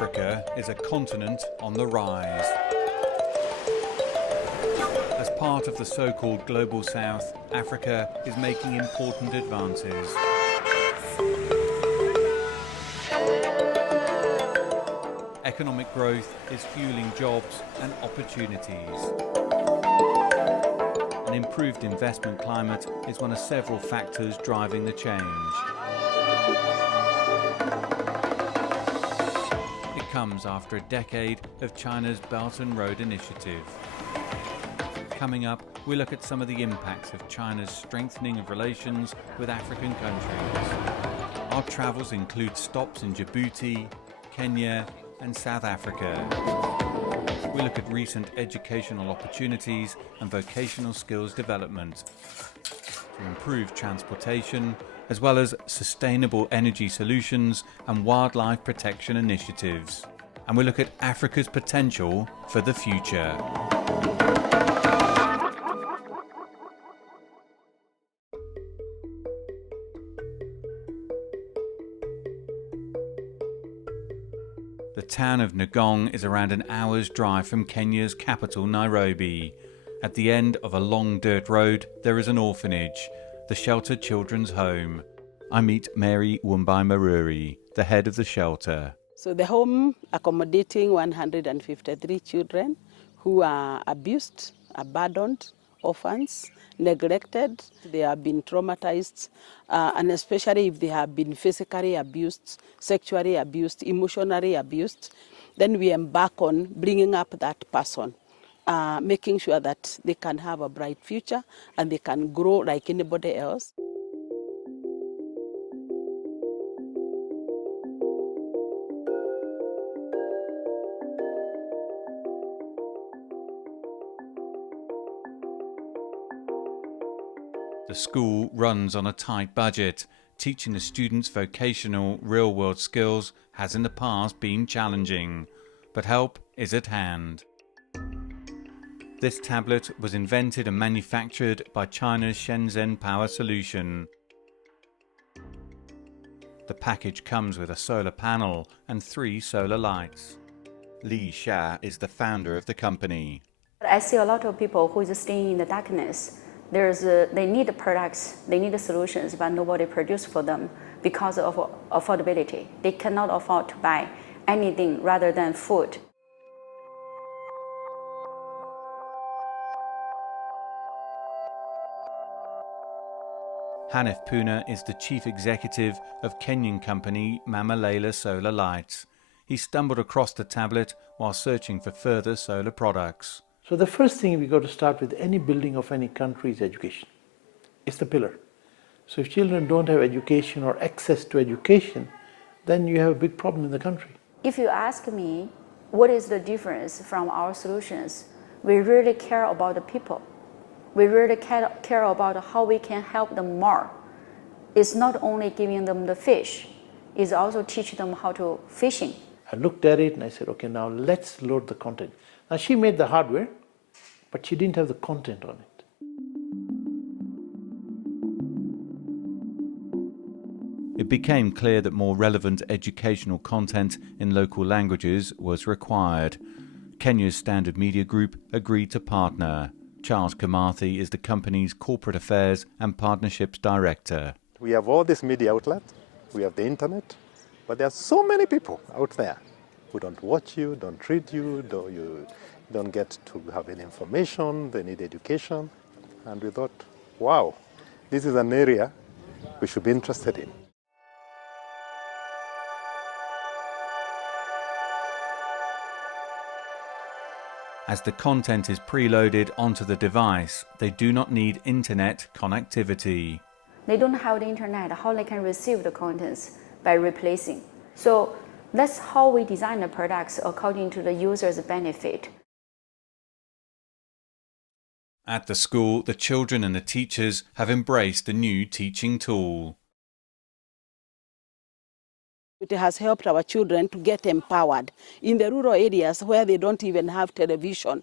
Africa is a continent on the rise. As part of the so-called Global South, Africa is making important advances. Economic growth is fueling jobs and opportunities. An improved investment climate is one of several factors driving the change. It comes after a decade of China's Belt and Road Initiative. Coming up, we look at some of the impacts of China's strengthening of relations with African countries. Our travels include stops in Djibouti, Kenya, and South Africa. We look at recent educational opportunities and vocational skills development to improve transportation, as well as sustainable energy solutions and wildlife protection initiatives. And we look at Africa's potential for the future. The town of Ngong is around an hour's drive from Kenya's capital, Nairobi. At the end of a long dirt road, there is an orphanage, the Sheltered Children's Home. I meet Mary Wumbai Maruri, the head of the shelter. So the home accommodating 153 children who are abused, abandoned, orphans, neglected. They have been traumatized, and especially if they have been physically abused, sexually abused, emotionally abused, then we embark on bringing up that person, making sure that they can have a bright future and they can grow like anybody else. The school runs on a tight budget. Teaching the students vocational, real-world skills has in the past been challenging, but help is at hand. This tablet was invented and manufactured by China's Shenzhen Power Solution. The package comes with a solar panel and 3 solar lights. Li Xia is the founder of the company. I see a lot of people who is staying in the darkness. They need the products, they need the solutions, but nobody produces for them because of affordability. They cannot afford to buy anything rather than food. Hanif Puna is the chief executive of Kenyan company Mama Layla Solar Lights. He stumbled across the tablet while searching for further solar products. So the first thing we got to start with any building of any country is education. It's the pillar. So if children don't have education or access to education, then you have a big problem in the country. If you ask me, what is the difference from our solutions? We really care about the people. We really care about how we can help them more. It's not only giving them the fish, it's also teach them how to fishing. I looked at it and I said, okay, now let's load the content. Now she made the hardware, but she didn't have the content on it. It became clear that more relevant educational content in local languages was required. Kenya's Standard Media Group agreed to partner. Charles Kamathi is the company's corporate affairs and partnerships director. We have all these media outlets, we have the internet, but there are so many people out there who don't watch you, don't read you, don't get to have any information, they need education. And we thought, wow, this is an area we should be interested in. As the content is preloaded onto the device, they do not need internet connectivity. They don't have the internet, how they can receive the contents by replacing. So that's how we design the products according to the user's benefit. At the school, the children and the teachers have embraced the new teaching tool. It has helped our children to get empowered in the rural areas where they don't even have television.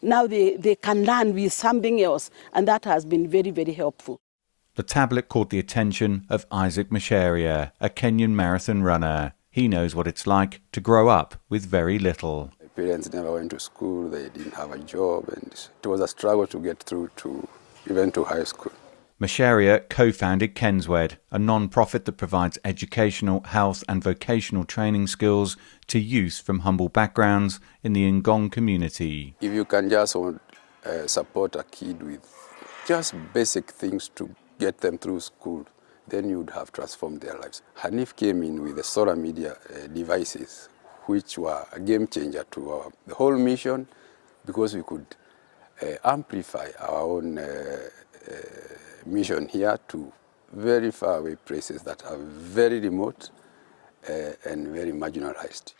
Now they can learn with something else, and that has been very, very helpful. The tablet caught the attention of Isaac Macharia, a Kenyan marathon runner. He knows what it's like to grow up with very little. My parents never went to school, they didn't have a job, and it was a struggle to get through to even to high school. Masharia co-founded Kenswed, a non-profit that provides educational, health and vocational training skills to youth from humble backgrounds in the Ngong community. If you can just support a kid with just basic things to get them through school, then you would have transformed their lives. Hanif came in with the solar media devices, which were a game changer to the whole mission, because we could amplify our own mission here to very far away places that are very remote and very marginalized.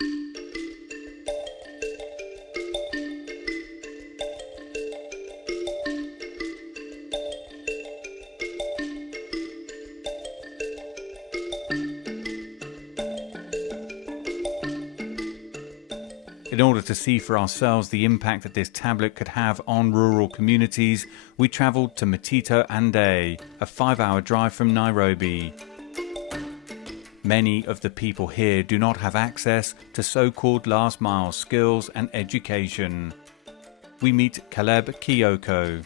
In order to see for ourselves the impact that this tablet could have on rural communities, we travelled to Mtito Ande, a 5-hour drive from Nairobi. Many of the people here do not have access to so-called last-mile skills and education. We meet Caleb Kioko.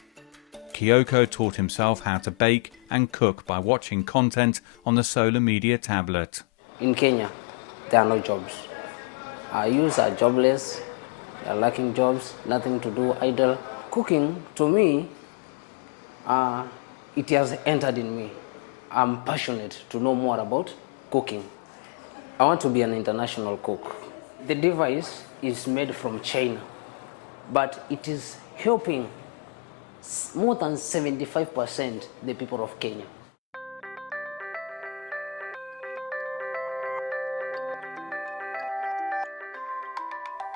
Kioko taught himself how to bake and cook by watching content on the solar media tablet. In Kenya, there are no jobs. Our youth are jobless, they are lacking jobs, nothing to do, idle. Cooking, to me, it has entered in me. I'm passionate to know more about cooking. I want to be an international cook. The device is made from China, but it is helping more than 75% the people of Kenya.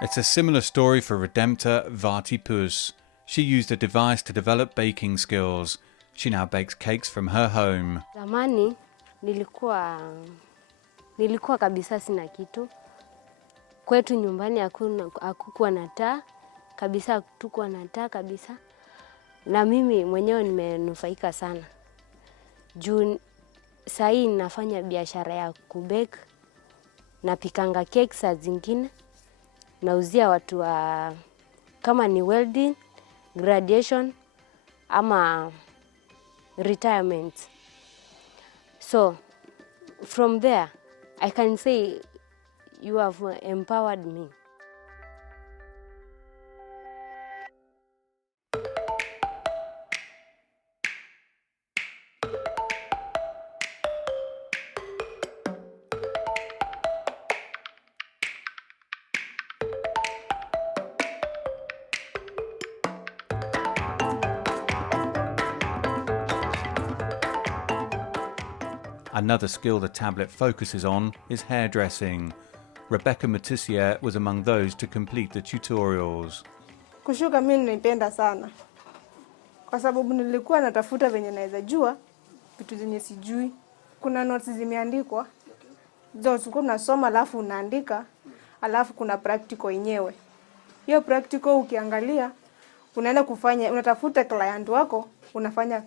It's a similar story for Redemptor Vatipus. She used a device to develop baking skills. She now bakes cakes from her home. Zamani nilikuwa kabisa sina kitu. Kwetu nyumbani hakukuwa na taa kabisa, hatukuwa na taa kabisa. Na mimi mwenyewe nimenufaika sana. Juu saa hii nafanya biashara ya kubake, napikanga cake saa zingine. Nauzia watu wa kama ni welding, graduation ama retirement. So from there I can say you have empowered me. Another skill the tablet focuses on is hairdressing. Rebecca Matissier was among those to complete the tutorials. Kushuka mimi naipenda sana. Kwa sababu nilikuwa natafuta venye naweza jua vitu zenye sijui. Kuna notes zimeandikwa. Zote unasoma alafu unaandika, alafu kuna practical yenyewe. Hiyo practical ukiangalia unaenda kufanya, unatafuta client wako, unafanya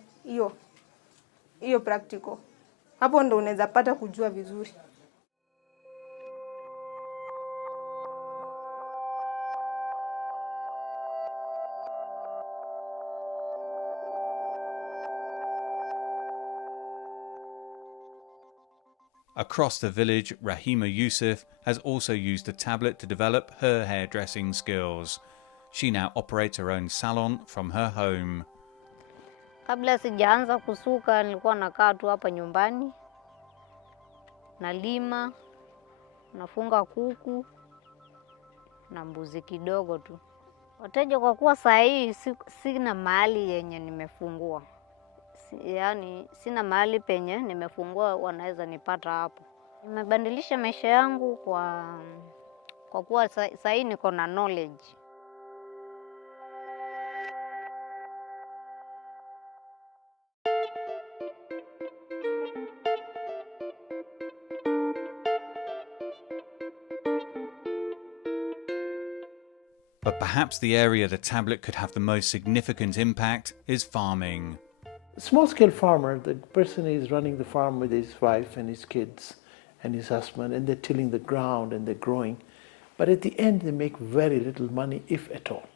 hiyo practical. Hapo ndo unaweza pata kujua vizuri. Across the village, Rahima Yusuf has also used the tablet to develop her hairdressing skills. She now operates her own salon from her home. Kabla sijaanza kusuka nilikuwa nakaa tu hapa nyumbani. Nalima, nafunga kuku na mbuzi kidogo tu. Wateja kwa kuwa saa hii sina mahali yenye nimefungua. Yaani sina mahali penye nimefungua wanaweza nipata hapo. Nimebadilisha maisha yangu kwa kuwa saa hii niko na knowledge. But perhaps the area the tablet could have the most significant impact is farming. Small-scale farmer, the person is running the farm with his wife and his kids, and his husband, and they're tilling the ground and they're growing. But at the end, they make very little money, if at all.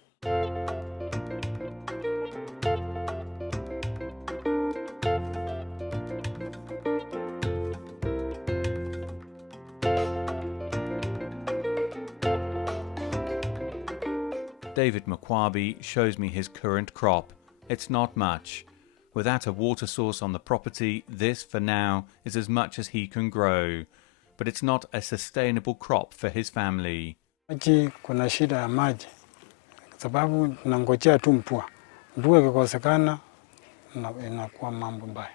David Mkwabi shows me his current crop. It's not much. Without a water source on the property, this, for now, is as much as he can grow. But it's not a sustainable crop for his family. Maji kuna shida ya maji sababu tunangojea tu mvua. Mvua ikikosekana inakuwa mambo mbaya.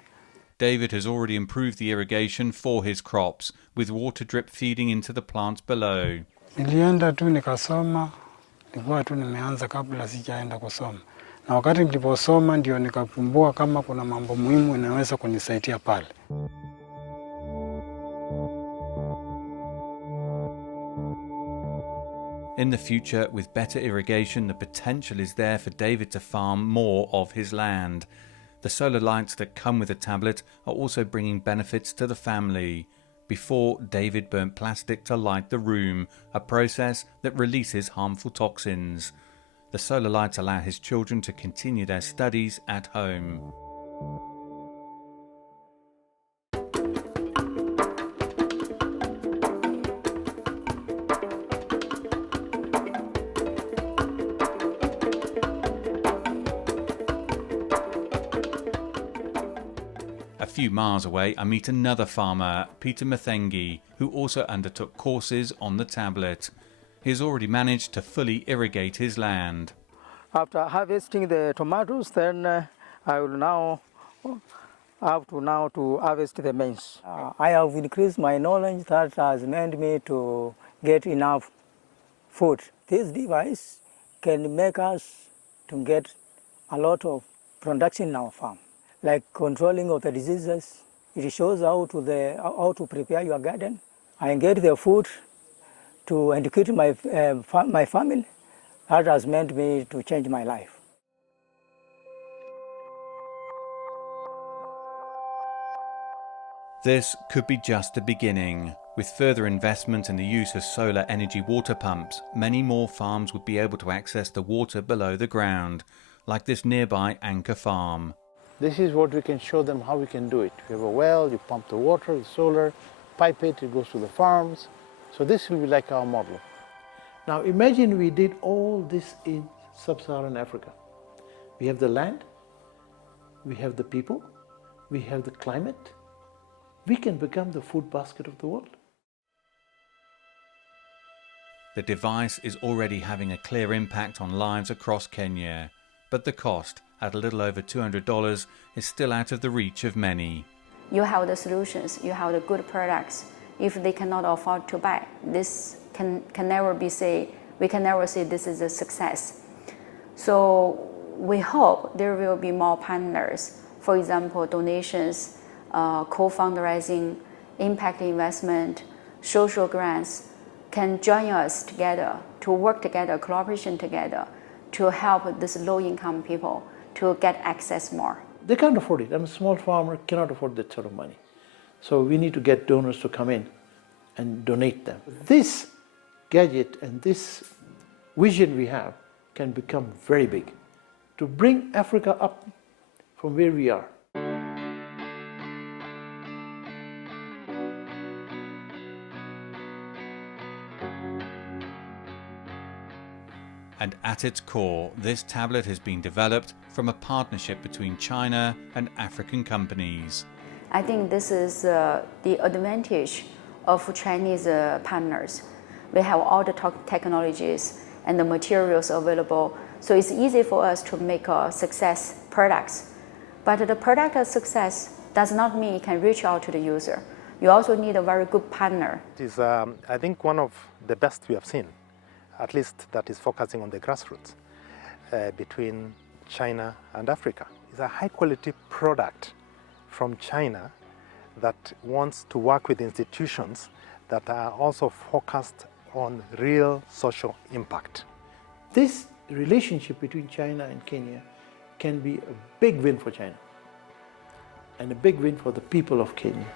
David has already improved the irrigation for his crops, with water drip feeding into the plants below. Nilienda tu nikasoma, nilikuwa tu nimeanza kabla sijaenda kusoma. Na wakati niliposoma ndio nikakumbua kama kuna mambo muhimu inaweza kunisaidia pale. In the future, with better irrigation, the potential is there for David to farm more of his land. The solar lights that come with the tablet are also bringing benefits to the family. Before, David burnt plastic to light the room, a process that releases harmful toxins. The solar lights allow his children to continue their studies at home. A few miles away, I meet another farmer, Peter Mathengi, who also undertook courses on the tablet. He has already managed to fully irrigate his land. After harvesting the tomatoes, then I will now have to harvest the maize. I have increased my knowledge that has made me to get enough food. This device can make us to get a lot of production in our farm, like controlling of the diseases. It shows how to prepare your garden and get the food to educate my family. That has meant me to change my life. This could be just the beginning. With further investment in the use of solar energy water pumps, many more farms would be able to access the water below the ground, like this nearby Anchor farm. This is what we can show them how we can do it. You have a well, you pump the water, the solar, pipe it, it goes to the farms. So this will be like our model. Now imagine we did all this in sub-Saharan Africa. We have the land, we have the people, we have the climate. We can become the food basket of the world. The device is already having a clear impact on lives across Kenya, but the cost, at a little over $200, is still out of the reach of many. You have the solutions, you have the good products. If they cannot afford to buy, this can never be we can never say this is a success. So we hope there will be more partners. For example, donations, co-fundraising, impact investment, social grants can join us together to work together, cooperation together to help these low-income people to get access more. They can't afford it. I'm a small farmer, cannot afford that sort of money. So we need to get donors to come in and donate them. This gadget and this vision we have can become very big to bring Africa up from where we are. And at its core, this tablet has been developed from a partnership between China and African companies. I think this is the advantage of Chinese partners. We have all the technologies and the materials available, so it's easy for us to make success products. But the product success does not mean it can reach out to the user. You also need a very good partner. It is, I think, one of the best we have seen, at least that is focusing on the grassroots between China and Africa. It's a high-quality product from China that wants to work with institutions that are also focused on real social impact. This relationship between China and Kenya can be a big win for China and a big win for the people of Kenya.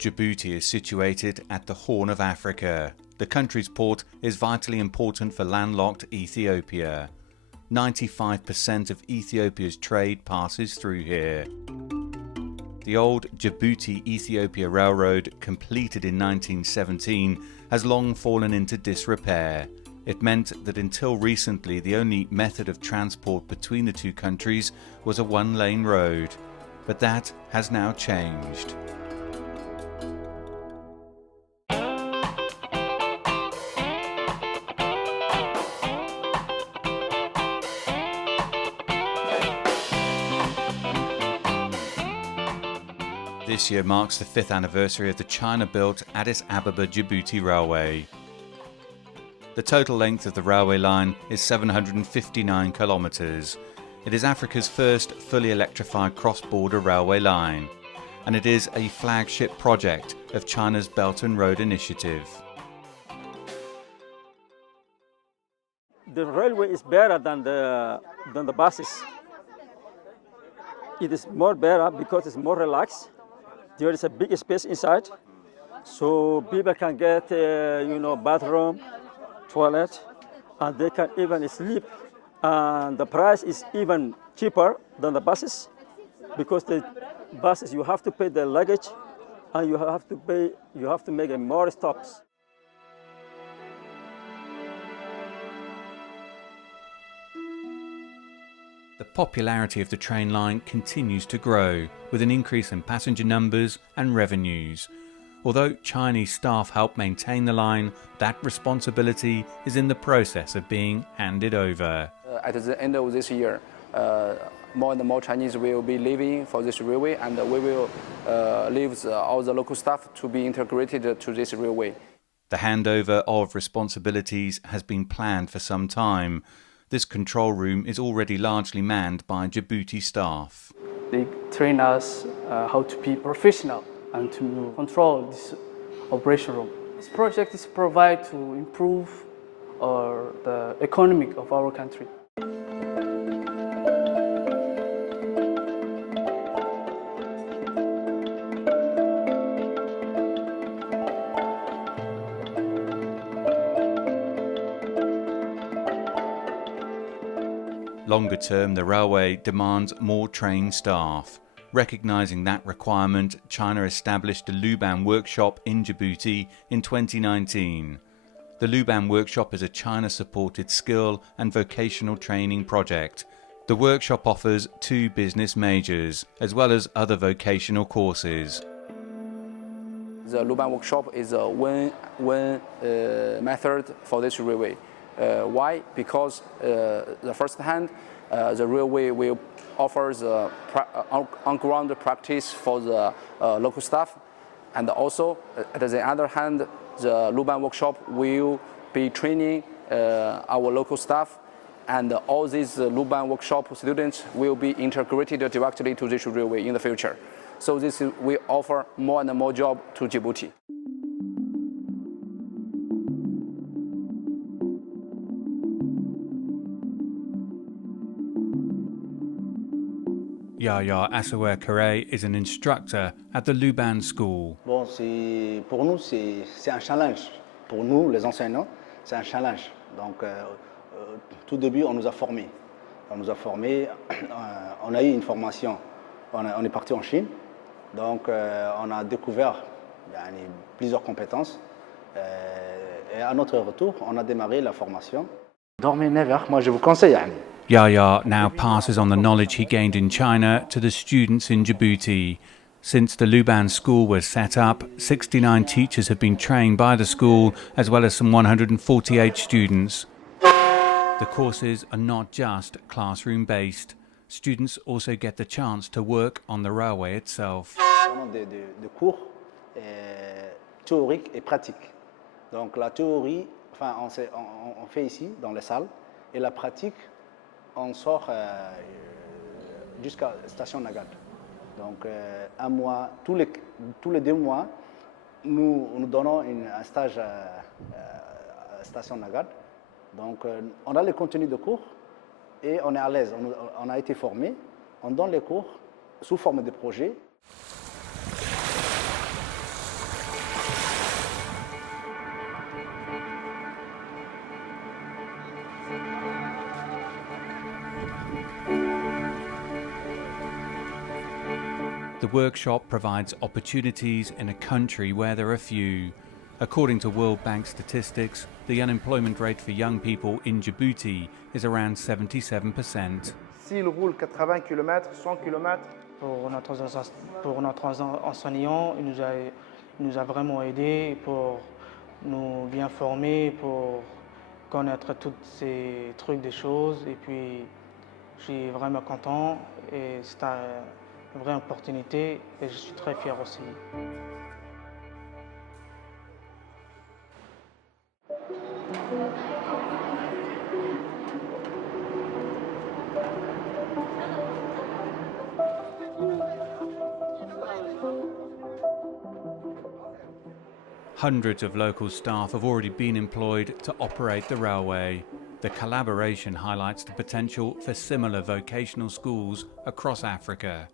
Djibouti is situated at the Horn of Africa. The country's port is vitally important for landlocked Ethiopia. 95% of Ethiopia's trade passes through here. The old Djibouti-Ethiopia Railroad, completed in 1917, has long fallen into disrepair. It meant that until recently the only method of transport between the two countries was a one-lane road. But that has now changed. This year marks the 5th anniversary of the China-built Addis Ababa-Djibouti Railway. The total length of the railway line is 759 kilometres. It is Africa's first fully electrified cross-border railway line, and it is a flagship project of China's Belt and Road Initiative. The railway is better than the buses. It is more better because it's more relaxed. There is a big space inside, so people can get, bathroom, toilet, and they can even sleep. And the price is even cheaper than the buses, because the buses you have to pay the luggage, and you have to make more stops. The popularity of the train line continues to grow, with an increase in passenger numbers and revenues. Although Chinese staff help maintain the line, that responsibility is in the process of being handed over. At the end of this year, more and more Chinese will be leaving for this railway, and we will leave all the local staff to be integrated to this railway. The handover of responsibilities has been planned for some time. This control room is already largely manned by Djibouti staff. They train us how to be professional and to control this operation room. This project is provided to improve the economy of our country. Longer term, the railway demands more trained staff. Recognising that requirement, China established the Luban Workshop in Djibouti in 2019. The Luban Workshop is a China-supported skill and vocational training project. The workshop offers 2 business majors, as well as other vocational courses. The Luban Workshop is a one method for this railway. Why? Because the first hand, the railway will offer the on-ground practice for the local staff, and also at the other hand, the Luban Workshop will be training our local staff, and all these Luban Workshop students will be integrated directly to this railway in the future. So this will offer more and more jobs to Djibouti. Yaya Asawer-Kare is an instructor at the Luban School. Bon, pour nous, c'est un challenge. Pour nous, les enseignants, c'est un challenge. Donc, tout début, on nous a formés. On a eu une formation. On est parti en Chine. Donc, on a découvert plusieurs compétences. Et à notre retour, on a démarré la formation. Dormez 9 heures, moi je vous conseille. Yaya now passes on the knowledge he gained in China to the students in Djibouti. Since the Luban school was set up, 69 teachers have been trained by the school, as well as some 148 students. The courses are not just classroom-based. Students also get the chance to work on the railway itself. On a des cours théoriques et pratiques. Donc la théorie, on fait ici, dans les salles, et la pratique, on sort jusqu'à la station Nagad. Donc un mois, tous les 2 mois, nous donnons un stage à la station Nagad. Donc on a le contenu de cours et on est à l'aise. On a été formé, on donne les cours sous forme de projet. The workshop provides opportunities in a country where there are few. According to World Bank statistics, the unemployment rate for young people in Djibouti is around 77%. S'il roule 80 km, 100 km. Pour notre enseignant, il nous a vraiment aidé pour nous bien former, pour connaître tous ces trucs, des choses. Et puis, je suis vraiment content et c'est une vraie opportunité et je suis très fier aussi. Hundreds of local staff have already been employed to operate the railway. The collaboration highlights the potential for similar vocational schools across Africa.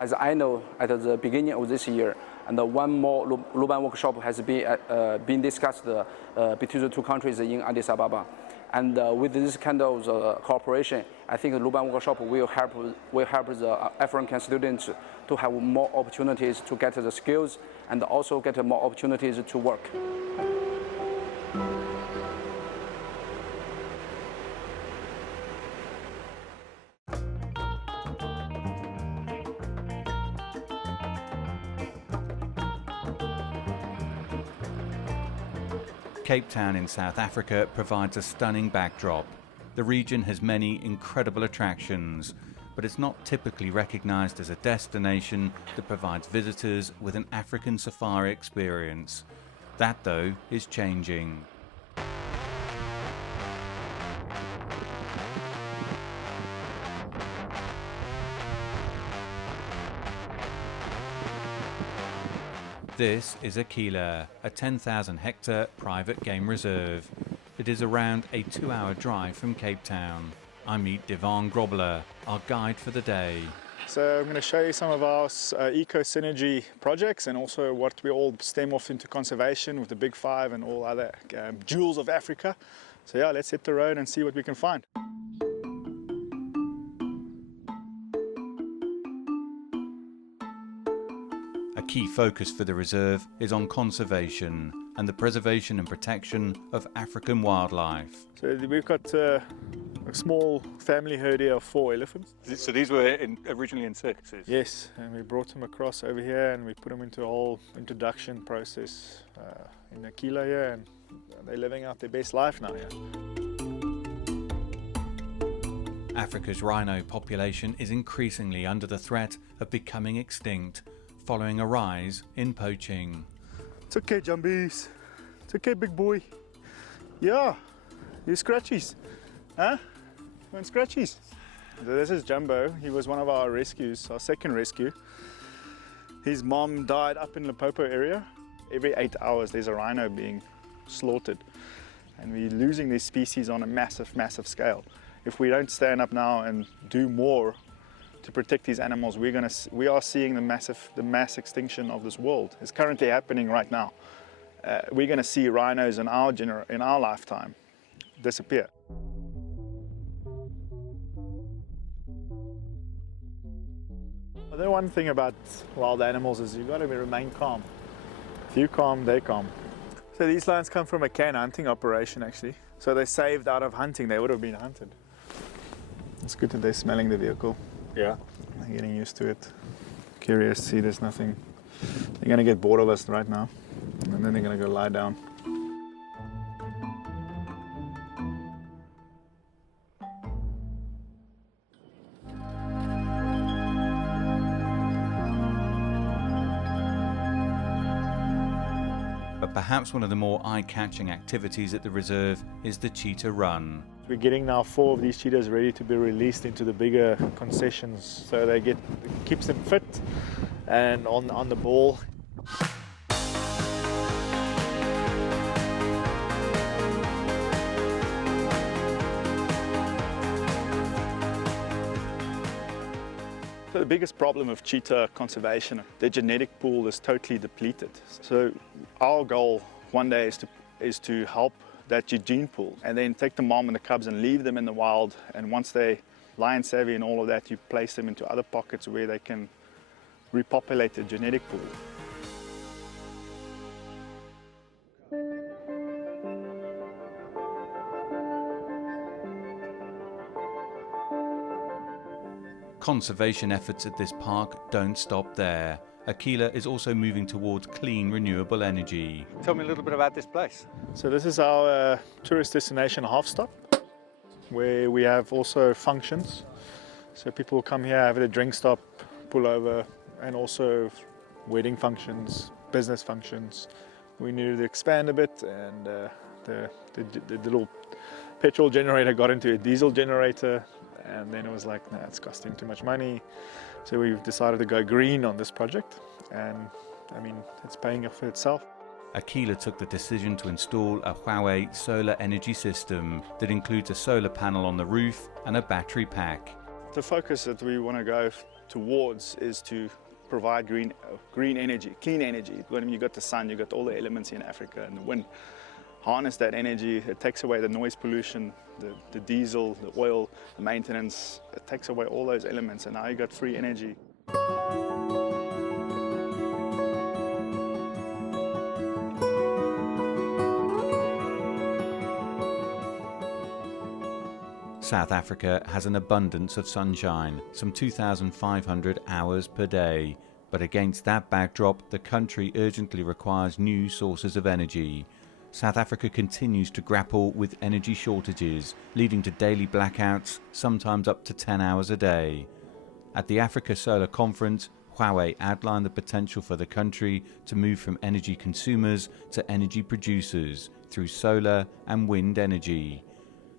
As I know, at the beginning of this year, and one more Luban Workshop has been discussed between the two countries in Addis Ababa. And with this kind of cooperation, I think the Luban Workshop will help the African students to have more opportunities to get the skills and also get more opportunities to work. Cape Town in South Africa provides a stunning backdrop. The region has many incredible attractions, but it's not typically recognized as a destination that provides visitors with an African safari experience. That, though, is changing. This is Aquila, a 10,000-hectare private game reserve. It is around a 2-hour drive from Cape Town. I meet Devon Grobler, our guide for the day. So I'm going to show you some of our eco-synergy projects and also what we all stem off into conservation with the Big Five and all other jewels of Africa. So yeah, let's hit the road and see what we can find. A key focus for the reserve is on conservation and the preservation and protection of African wildlife. So we've got a small family herd here of 4 elephants. So these were originally in circuses? Yes, and we brought them across over here and we put them into a whole introduction process in Aquila here, and they're living out their best life now here. Africa's rhino population is increasingly under the threat of becoming extinct, following a rise in poaching. It's okay, Jumbies. It's okay, big boy. Yeah, you scratchies. Huh? You want scratchies? So this is Jumbo. He was one of our rescues, our second rescue. His mom died up in Limpopo area. Every 8 hours there's a rhino being slaughtered. And we're losing this species on a massive, massive scale. If we don't stand up now and do more to protect these animals, we are seeing the mass extinction of this world. It's currently happening right now. We're going to see rhinos in our lifetime disappear. The one thing about wild animals is you've got to remain calm. If you're calm, they're calm. So these lions come from a can hunting operation actually. So they're saved out of hunting. They would have been hunted. It's good that they're smelling the vehicle. Yeah. They're getting used to it. Curious, see there's nothing. They're going to get bored of us right now. And then they're going to go lie down. But perhaps one of the more eye-catching activities at the reserve is the cheetah run. We're getting now 4 of these cheetahs ready to be released into the bigger concessions, so it keeps them fit and on the ball. So the biggest problem of cheetah conservation, their genetic pool is totally depleted. So our goal one day is to help that gene pool and then take the mom and the cubs and leave them in the wild, and once they lion savvy and all of that, you place them into other pockets where they can repopulate the genetic pool. Conservation efforts at this park don't stop there. Aquila is also moving towards clean, renewable energy. Tell me a little bit about this place. So this is our tourist destination half stop, where we have also functions. So people come here, have a drink stop, pull over, and also wedding functions, business functions. We needed to expand a bit, and the little petrol generator got into a diesel generator, and then it was like, nah, it's costing too much money. So we've decided to go green on this project, and I mean, it's paying off for itself. Aquila took the decision to install a Huawei solar energy system that includes a solar panel on the roof and a battery pack. The focus that we want to go towards is to provide green energy, clean energy. When you got the sun, you got all the elements in Africa, and the wind. Harness that energy, it takes away the noise pollution, the diesel, the oil, the maintenance, it takes away all those elements, and now you got free energy. South Africa has an abundance of sunshine, some 2,500 hours per day. But against that backdrop, the country urgently requires new sources of energy. South Africa continues to grapple with energy shortages, leading to daily blackouts, sometimes up to 10 hours a day. At the Africa Solar Conference, Huawei outlined the potential for the country to move from energy consumers to energy producers through solar and wind energy.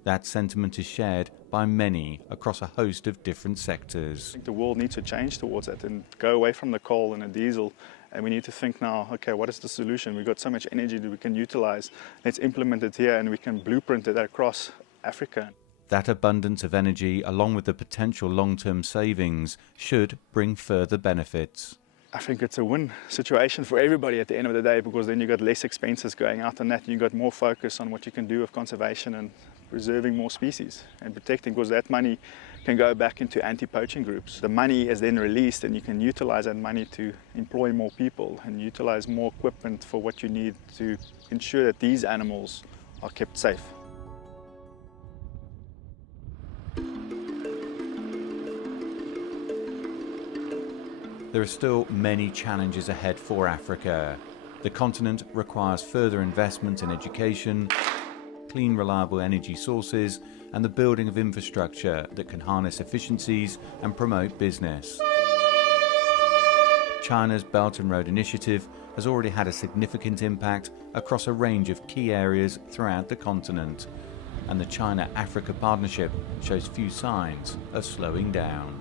That sentiment is shared by many across a host of different sectors. I think the world needs to change towards that and go away from the coal and the diesel. And we need to think now, okay, what is the solution? We've got so much energy that we can utilize. Let's implement it here, and we can blueprint it across Africa. That abundance of energy, along with the potential long-term savings, should bring further benefits. I think it's a win situation for everybody at the end of the day, because then you got less expenses going out on that, and you got more focus on what you can do with conservation and preserving more species and protecting, because that money can go back into anti-poaching groups. The money is then released, and you can utilize that money to employ more people and utilize more equipment for what you need to ensure that these animals are kept safe. There are still many challenges ahead for Africa. The continent requires further investment in education, clean, reliable energy sources, and the building of infrastructure that can harness efficiencies and promote business. China's Belt and Road Initiative has already had a significant impact across a range of key areas throughout the continent, and the China-Africa partnership shows few signs of slowing down.